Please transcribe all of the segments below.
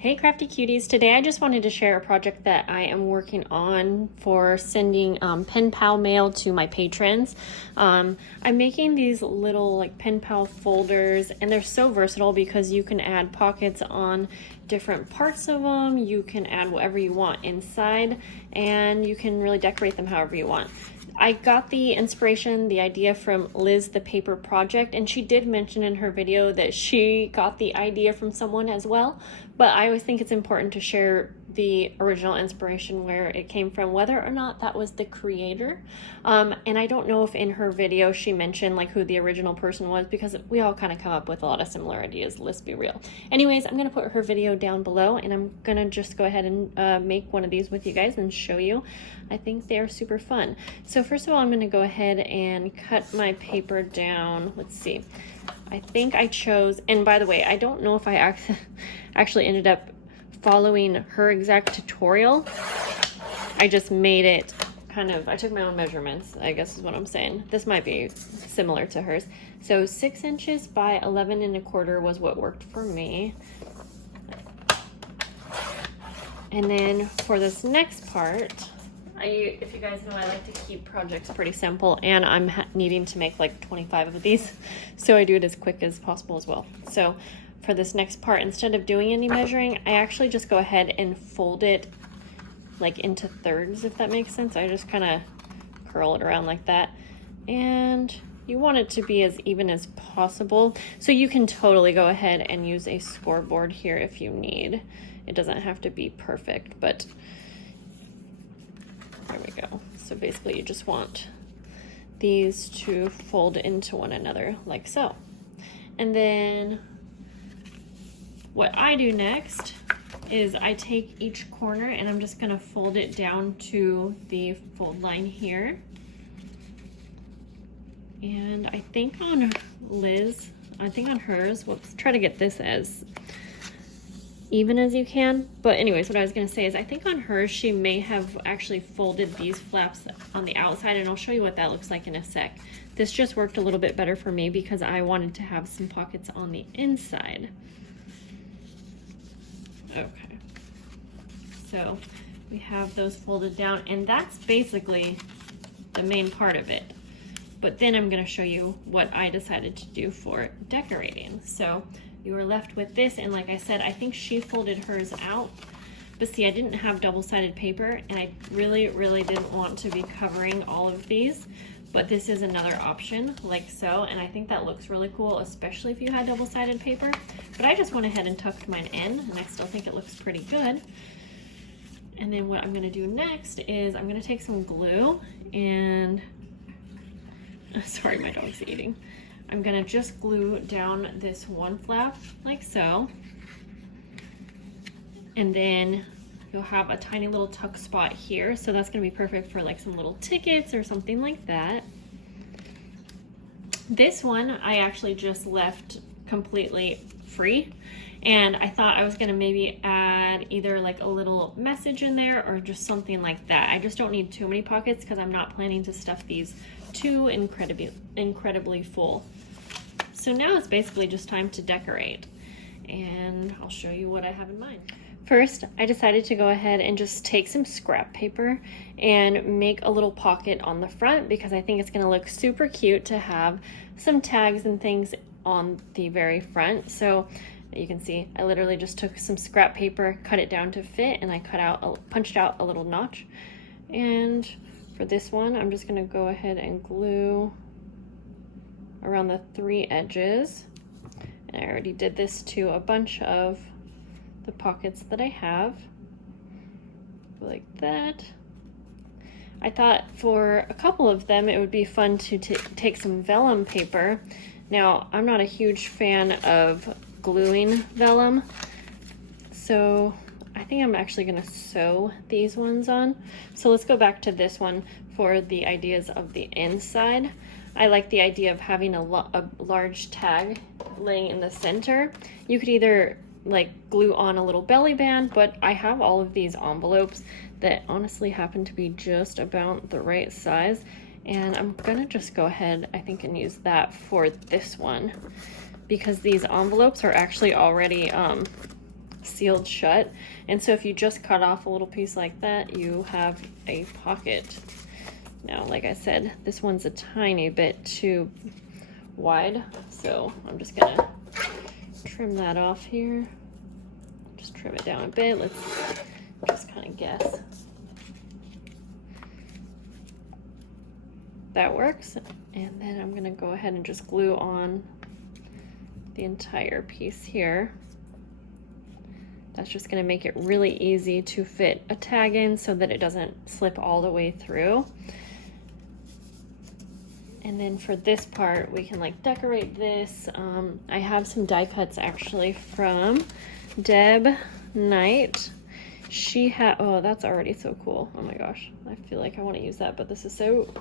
Hey crafty cuties, today I just wanted to share a project that I am working on for sending Penpal mail to my patrons. I'm making these little like Penpal folders, and they're so versatile because you can add pockets on different parts of them, you can add whatever you want inside, and you can really decorate them however you want. I got the inspiration, the idea from Liz the Paper Project, and she did mention in her video that she got the idea from someone as well, but I always think it's important to share the original inspiration where it came from, whether or not that was the creator. And I don't know if in her video she mentioned like who the original person was, because we all kind of come up with a lot of similar ideas, let's be real. Anyways, I'm gonna put her video down below, and I'm gonna just go ahead and make one of these with you guys and show you. I think they're super fun. So first of all, I'm gonna go ahead and cut my paper down. Let's see. I think I chose, and by the way, I don't know if I actually ended up following her exact tutorial. I just made it kind of, I took my own measurements, I guess is what I'm saying. This might be similar to hers. So 6 inches by 11 1/4 was what worked for me. And then for this next part, if you guys know, I like to keep projects pretty simple, and I'm needing to make like 25 of these, so I do it as quick as possible as well. So for this next part, instead of doing any measuring, I actually just go ahead and fold it like into thirds, if that makes sense. I just kind of curl it around like that, and you want it to be as even as possible. So you can totally go ahead and use a scoreboard here if you need. It doesn't have to be perfect, but there we go. So basically you just want these to fold into one another like so. And then what I do next is I take each corner and I'm just gonna fold it down to the fold line here. And I think on Liz, I think on hers, whoops, try to get this as even as you can. But anyways, what I was gonna say is I think on hers, she may have actually folded these flaps on the outside, and I'll show you what that looks like in a sec. This just worked a little bit better for me because I wanted to have some pockets on the inside. Okay, so we have those folded down, and that's basically the main part of it. But then I'm gonna show you what I decided to do for decorating. So you are left with this, and like I said, I think she folded hers out. But see, I didn't have double-sided paper, and I really didn't want to be covering all of these. But this is another option, like so, and I think that looks really cool, especially if you had double-sided paper. But I just went ahead and tucked mine in, and I still think it looks pretty good. And then what I'm gonna do next is I'm gonna take some glue and, sorry, my dog's eating. I'm gonna just glue down this one flap like so. And then you'll have a tiny little tuck spot here. So that's gonna be perfect for like some little tickets or something like that. This one I actually just left completely free. And I thought I was gonna maybe add either like a little message in there or just something like that. I just don't need too many pockets because I'm not planning to stuff these too incredibly full. So now it's basically just time to decorate, and I'll show you what I have in mind. First, I decided to go ahead and just take some scrap paper and make a little pocket on the front because I think it's gonna look super cute to have some tags and things on the very front. So you can see I literally just took some scrap paper, cut it down to fit, and I punched out a little notch. And for this one, I'm just gonna go ahead and glue around the 3 edges. And I already did this to a bunch of the pockets that I have, like that. I thought for a couple of them it would be fun to take some vellum paper. Now, I'm not a huge fan of gluing vellum, so I think I'm actually gonna sew these ones on. So let's go back to this one for the ideas of the inside. I like the idea of having a large tag laying in the center. You could either like glue on a little belly band, but I have all of these envelopes that honestly happen to be just about the right size, and I'm gonna just go ahead, I think, and use that for this one because these envelopes are actually already sealed shut. And so if you just cut off a little piece like that, you have a pocket. Now, like I said, this one's a tiny bit too wide, so I'm just gonna trim that off here. Just trim it down a bit. Let's just kind of guess. That works. And then I'm gonna go ahead and just glue on the entire piece here. That's just gonna make it really easy to fit a tag in so that it doesn't slip all the way through. And then for this part, we can like decorate this. I have some die cuts actually from Deb Knight. She had, oh, that's already so cool. Oh my gosh, I feel like I want to use that, but this is so,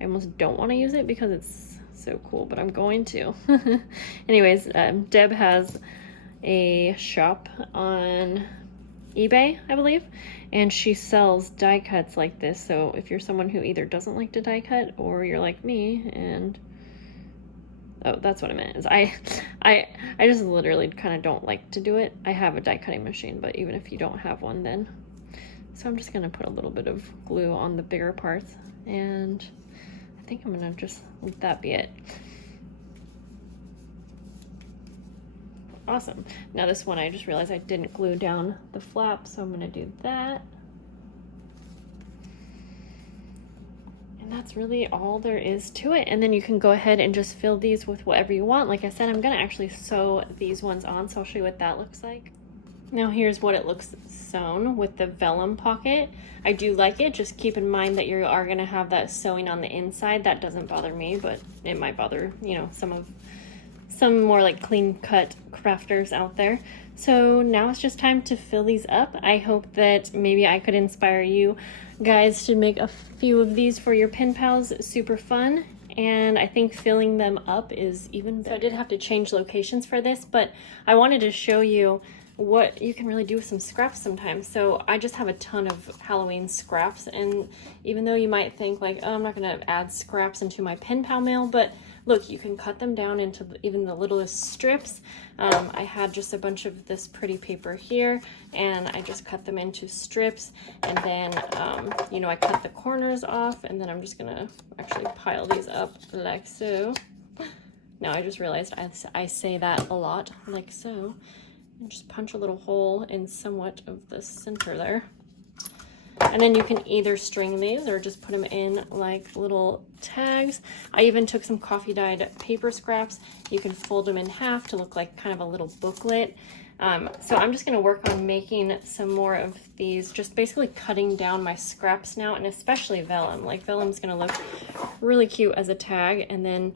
I almost don't want to use it because it's so cool, but I'm going to. Anyways, Deb has a shop on eBay, I believe, and she sells die cuts like this. So if you're someone who either doesn't like to die cut or you're like me and oh, that's what I meant, is I just literally kind of don't like to do it. I have a die cutting machine, but even if you don't have one, then so I'm just gonna put a little bit of glue on the bigger parts, and I think I'm gonna just let that be it. Awesome. Now this one, I just realized I didn't glue down the flap, so I'm gonna do that. And that's really all there is to it. And then you can go ahead and just fill these with whatever you want. Like I said, I'm gonna actually sew these ones on, so I'll show you what that looks like. Now here's what it looks sewn with the vellum pocket. I do like it. Just keep in mind that you are gonna have that sewing on the inside. That doesn't bother me, but it might bother, you know, some more like clean cut crafters out there. So now it's just time to fill these up. I hope that maybe I could inspire you guys to make a few of these for your pen pals. Super fun, and I think filling them up is even better. So I did have to change locations for this, but I wanted to show you what you can really do with some scraps sometimes. So I just have a ton of Halloween scraps, and even though you might think like, oh, I'm not gonna add scraps into my pen pal mail, but look, you can cut them down into even the littlest strips. I had just a bunch of this pretty paper here, and I just cut them into strips, and then, you know, I cut the corners off, and then I'm just gonna actually pile these up like so. Now I just realized I say that a lot, like so, and just punch a little hole in somewhat of the center there. And then you can either string these or just put them in like little tags. I even took some coffee dyed paper scraps. You can fold them in half to look like kind of a little booklet. So I'm just gonna work on making some more of these, just basically cutting down my scraps now, and especially vellum. Like vellum's gonna look really cute as a tag, and then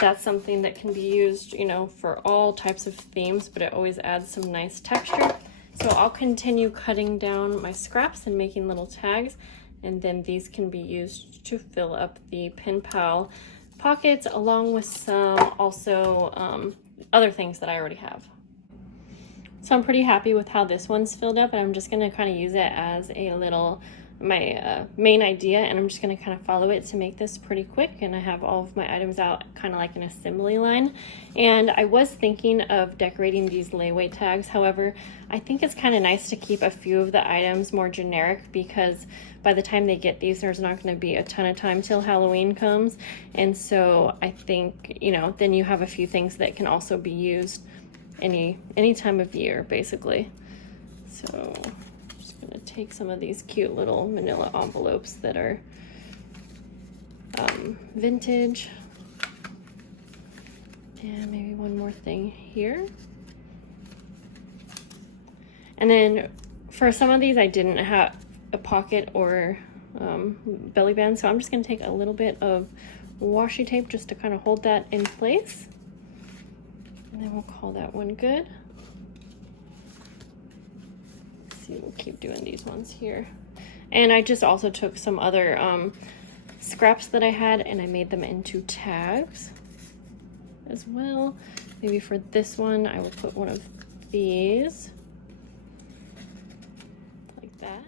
that's something that can be used, you know, for all types of themes, but it always adds some nice texture. So I'll continue cutting down my scraps and making little tags, and then these can be used to fill up the pen pal pockets, along with some also other things that I already have. So I'm pretty happy with how this one's filled up, and I'm just gonna kind of use it as a little, my main idea, and I'm just gonna kind of follow it to make this pretty quick. And I have all of my items out kind of like an assembly line. And I was thinking of decorating these layaway tags. However, I think it's kind of nice to keep a few of the items more generic, because by the time they get these, there's not going to be a ton of time till Halloween comes. And so I think, you know, then you have a few things that can also be used any time of year, basically. So I'm gonna take some of these cute little manila envelopes that are vintage, and maybe one more thing here. And then for some of these, I didn't have a pocket or belly band, so I'm just gonna take a little bit of washi tape just to kind of hold that in place, and then we'll call that one good. We'll keep doing these ones here. And I just also took some other scraps that I had, and I made them into tags as well. Maybe for this one, I will put one of these like that.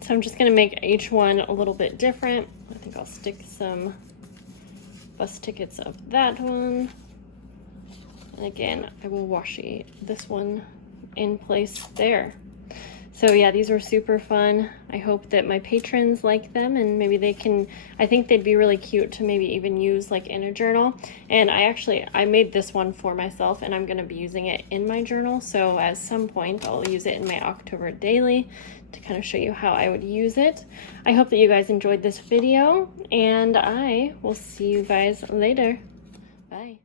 So I'm just gonna make each one a little bit different. I think I'll stick some bus tickets of that one, And again, I will washi this one in place there. So yeah, these were super fun. I hope that my patrons like them, and maybe they can, I think they'd be really cute to maybe even use like in a journal. And I made this one for myself, and I'm gonna be using it in my journal. So at some point I'll use it in my October daily to kind of show you how I would use it. I hope that you guys enjoyed this video, and I will see you guys later. Bye.